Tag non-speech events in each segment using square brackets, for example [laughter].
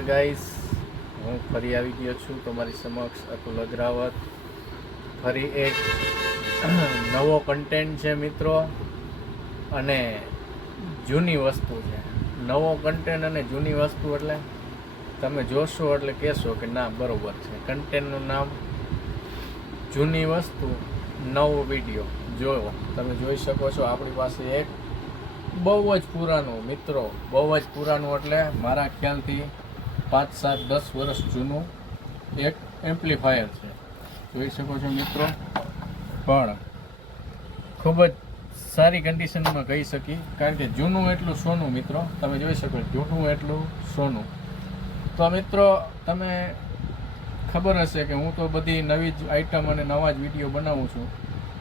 Guys હું ફરી આવી ગયો છું તમારી સમક્ષ અતુલ અગ્રાવત. ફરી એક [clears throat] નવો કન્ટેન્ટ છે મિત્રો અને જૂની વસ્તુ છે. નવો કન્ટેન્ટ અને જૂની વસ્તુ એટલે તમે જોશો એટલે કહેશો કે ના, બરોબર છે. કન્ટેન્ટનું નામ જૂની વસ્તુ, નવો વીડિયો જોયો તમે જોઈ શકો છો આપણી પાસે એક બહુ જ પુરાનું, મિત્રો, બહુ જ પુરાનું એટલે મારા ખ્યાલથી પાંચ સાત દસ વર્ષ જૂનું એક એમ્પ્લીફાયર છે. જોઈ શકો છો મિત્રો? પણ ખૂબ જ સારી કન્ડિશનમાં કહી શકી. કારણ કે જૂનું એટલું સોનું મિત્રો, તમે જોઈ શકો જૂનું એટલું સોનું. તો મિત્રો, તમે ખબર હશે કે હું તો બધી નવી જ આઈટમ અને નવા જ વીડિયો બનાવું છું.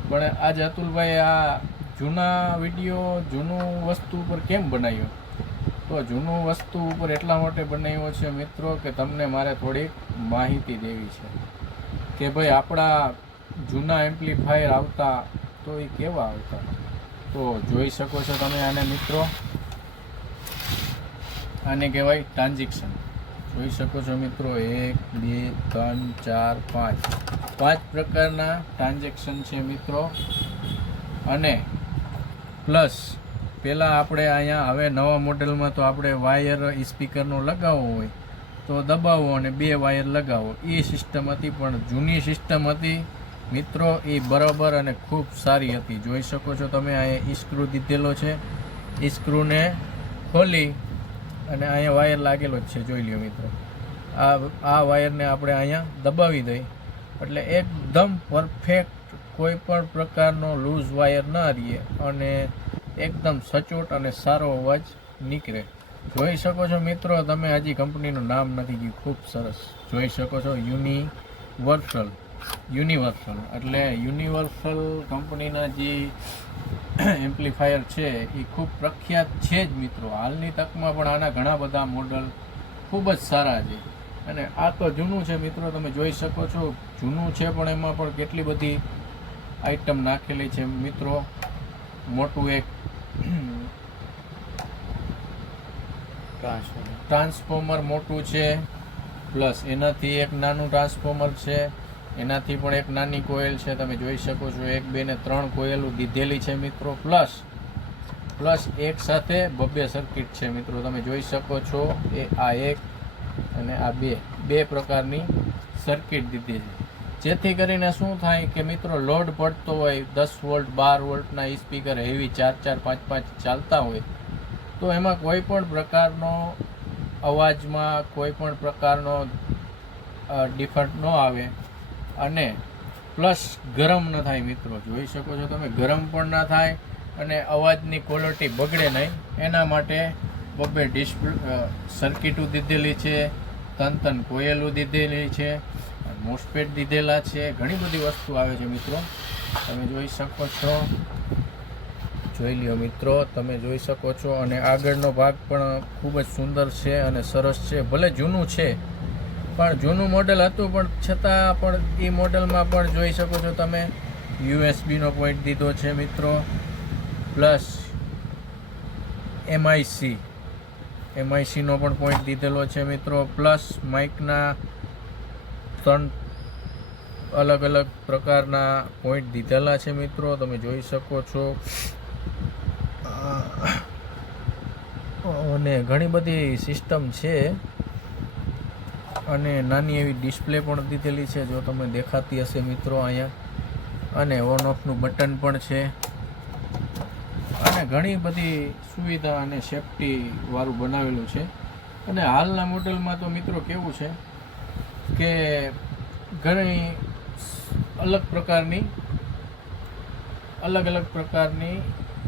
પણ આજે અતુલભાઈ આ જૂના વીડિયો જૂનું વસ્તુ પર કેમ બનાવ્યો? તો જૂનું વસ્તુ ઉપર એટલા માટે બનાવ્યો છે મિત્રો કે તમને મારે થોડીક માહિતી દેવી છે કે ભાઈ આપણા જૂના એમ્પ્લીફાયર આવતા તો એ કેવા આવતા? તો જોઈ શકો છો તમે આને મિત્રો. આને કહેવાય ટ્રાન્ઝેક્શન. જોઈ શકો છો મિત્રો, એક, બે, ત્રણ, ચાર, પાંચ. પાંચ પ્રકારના ટ્રાન્ઝેક્શન છે મિત્રો. અને પ્લસ પહેલાં આપણે અહીંયા હવે નવા મોડેલમાં તો આપણે વાયર સ્પીકરનો લગાવવો હોય, તો દબાવો અને બે વાયર લગાવો. એ સિસ્ટમ હતી, પણ જૂની સિસ્ટમ હતી. મિત્રો, એ બરાબર અને ખૂબ સારી હતી. જોઈ શકો છો તમે અહીંયા ઇસ્ક્રૂ દીધેલો છે. ઇસ્ક્રૂને ખોલી અને અહીંયા વાયર લાગેલો જ છે. જોઈ લ્યો મિત્રો. આ આ વાયરને આપણે અહીંયા દબાવી દઈ. એટલે એકદમ પરફેક્ટ કોઈ પણ પ્રકારનો લૂઝ વાયર ના રહીએ અને એકદમ સચોટ અને સારો અવાજ નીકળે. જોઈ શકો છો મિત્રો, તમે હજી કંપનીનું નામ નથી ગયું ખૂબ સરસ. જોઈ શકો છો, યુનિવર્સલ. યુનિવર્સલ. એટલે યુનિવર્સલ કંપનીના જે [clears throat] એમ્પ્લીફાયર છે, એ ખૂબ પ્રખ્યાત છે જ મિત્રો. હાલની તકમાં પણ આના ઘણા બધા મોડલ ખૂબ જ સારા છે. અને આ તો જૂનું છે મિત્રો, તમે જોઈ શકો છો. જૂનું છે પણ એમાં પણ કેટલી બધી આઈટમ નાખેલી છે મિત્રો. મોટું એક ટ્રાન્સફોર્મર. મોટું છે, પ્લસ એનાથી એક નાનું ટ્રાન્સફોર્મર છે, એનાથી પણ એક નાની કોયલ છે, તમે જોઈ શકો છો, એક, બે ને ત્રણ કોયલો દીધેલી છે મિત્રો, પ્લસ પ્લસ એક સાથે બબ્બે સર્કિટ છે મિત્રો, તમે જોઈ શકો છો, એ આ એક અને આ બે બે પ્રકારની સર્કિટ દીધી છે. જેથી કરીને શું થાય કે મિત્રો લોડ પડતો હોય, દસ વોલ્ટ બાર વોલ્ટના સ્પીકર હેવી ચાર ચાર, પાંચ પાંચ ચાલતા હોય, તો એમાં કોઈ પણ પ્રકારનો અવાજમાં કોઈ પણ પ્રકારનો ડિફરન્ટ ન આવે. અને પ્લસ ગરમ ન થાય મિત્રો. જોઈ શકો છો તમે, ગરમ પણ ના થાય અને અવાજની ક્વોલિટી બગડે નહીં. એના માટે બબ્બે ડિસ્પ્લે સર્કિટો દીધેલી છે તન તન કોયલું દીધેલી છે. મોસ્પેટ દીધેલા છે. ઘણી બધી વસ્તુ આવે છે મિત્રો. તમે જોઈ શકો છો. જોઈ લ્યો મિત્રો, તમે જોઈ શકો છો. અને આગળનો ભાગ પણ ખૂબ જ સુંદર છે અને સરસ છે. ભલે જૂનું છે, પણ જૂનું મોડેલ હતું. પણ છતાં પણ એ મોડેલમાં પણ જોઈ શકો છો તમે યુએસબીનો પોઈન્ટ દીધો છે મિત્રો પ્લસ એમઆઈસી એમઆઈસીનો પણ પોઈન્ટ દીધેલો છે મિત્રો પ્લસ માઇકના ત્રણ અલગ અલગ પ્રકારના પોઈન્ટ દીધેલા છે મિત્રો, તમે જોઈ શકો છો. અને ઘણી બધી સિસ્ટમ છે. અને નાની એવી ડિસ્પ્લે પણ દીધેલી છે, જો તમે દેખાતી હશે મિત્રો અહીંયા. અને ઓન ઓફનું બટન પણ છે. અને ઘણી બધી સુવિધા અને સેફટી વાળું બનાવેલું છે. અને હાલના મોડેલમાં તો મિત્રો કેવું છે? કે ઘણી અલગ પ્રકારની, અલગ અલગ પ્રકારની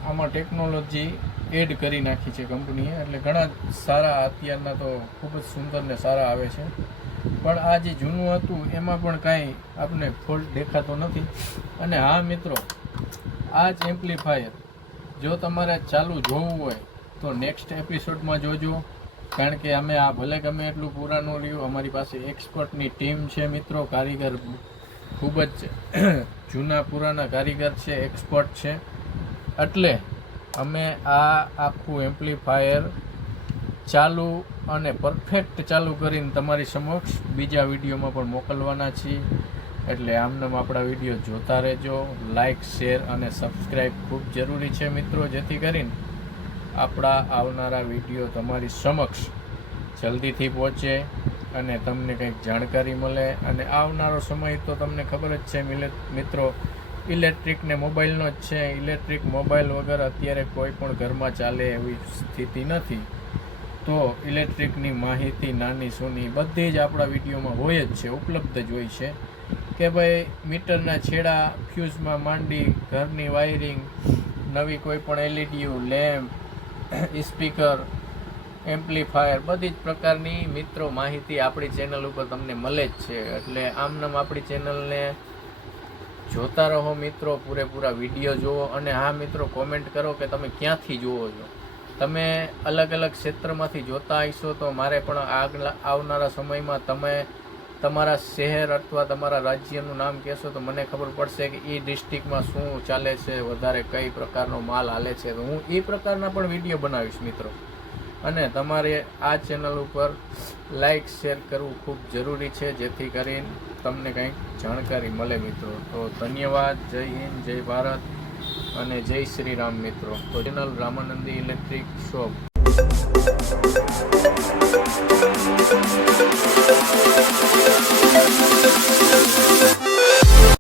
આમાં ટેકનોલોજી એડ કરી નાખી છે કંપનીએ એટલે ઘણા સારા અત્યારના તો ખૂબ જ સુંદર ને સારા આવે છે. પણ આ જે જૂનું હતું, એમાં પણ કાંઈ આપને ફોલ્ટ દેખાતો નથી. અને હા મિત્રો, આ જ એમ્પ્લીફાયર જો તમારે ચાલુ જોવું હોય, તો નેક્સ્ટ એપિસોડમાં જોજો. કારણ કે અમે આ ભલે ગમે એટલું પુરાનું રહ્યું, અમારી પાસે એક્સપર્ટની ટીમ છે મિત્રો, કારીગર ખૂબ જ જૂના પુરાના કારીગર છે એક્સપર્ટ છે. એટલે અમે આ આખું એમ્પ્લીફાયર ચાલુ અને પરફેક્ટ ચાલુ કરીને તમારી સમક્ષ બીજા વિડીયોમાં પણ મોકલવાના છીએ. એટલે આમનામ આપણા વીડિયો જોતા રહેજો. લાઇક શેર અને સબસ્ક્રાઈબ ખૂબ જરૂરી છે મિત્રો, જેથી કરીને આપણા આવનારા વીડિયો તમારી સમક્ષ જલ્દીથી પહોંચે અને તમને કંઈક જાણકારી મળે અને આવનારો સમય તો તમને ખબર જ છે મિત્રો, ઇલેક્ટ્રિક ને મોબાઈલનો જ છે. ઇલેક્ટ્રિક, મોબાઈલ વગર અત્યારે કોઈ પણ ઘરમાં ચાલે એવી સ્થિતિ નથી. તો ઇલેક્ટ્રિકની માહિતી, નાની, સૂની, બધી જ આપણા વિડીયોમાં હોય જ છે, ઉપલબ્ધ જ હોય છે કે ભાઈ, મીટરના છેડા, ફ્યુઝમાં માંડી, ઘરની વાયરિંગ, નવી કોઈ પણ એલઈડીયુ લેમ્પ સ્પીકર, એમ્પ્લીફાયર, બધી જ પ્રકારની મિત્રો માહિતી આપણી ચેનલ ઉપર તમને મળે જ છે. એટલે આમનામ આપણી ચેનલને જોતા રહો મિત્રો, પૂરેપૂરા વીડિયો જુઓ અને હા મિત્રો કોમેન્ટ કરો કે તમે ક્યાંથી જુઓ છો. તમે અલગ અલગ ક્ષેત્રમાંથી જોતા હશો તો મારે પણ આગલા આવનારા સમયમાં તમે તમારા શહેર અથવા તમારા રાજ્યનું નામ કહેશો તો મને ખબર પડશે કે એ ડિસ્ટ્રિક્ટમાં શું ચાલે છે, વધારે કઈ પ્રકારનો માલ હાલે છે. તો હું એ પ્રકારના પણ વીડિયો બનાવીશ મિત્રો. અને તમારે આ ચેનલ ઉપર લાઈક શેર કરવું ખૂબ જરૂરી છે, જેથી કરીને તમને કંઈક જાણકારી મળે મિત્રો. તો ધન્યવાદ, જય હિન્દ, જય ભારત અને જય શ્રી રામ મિત્રો. તો રામાનંદી ઇલેક્ટ્રિક શોપ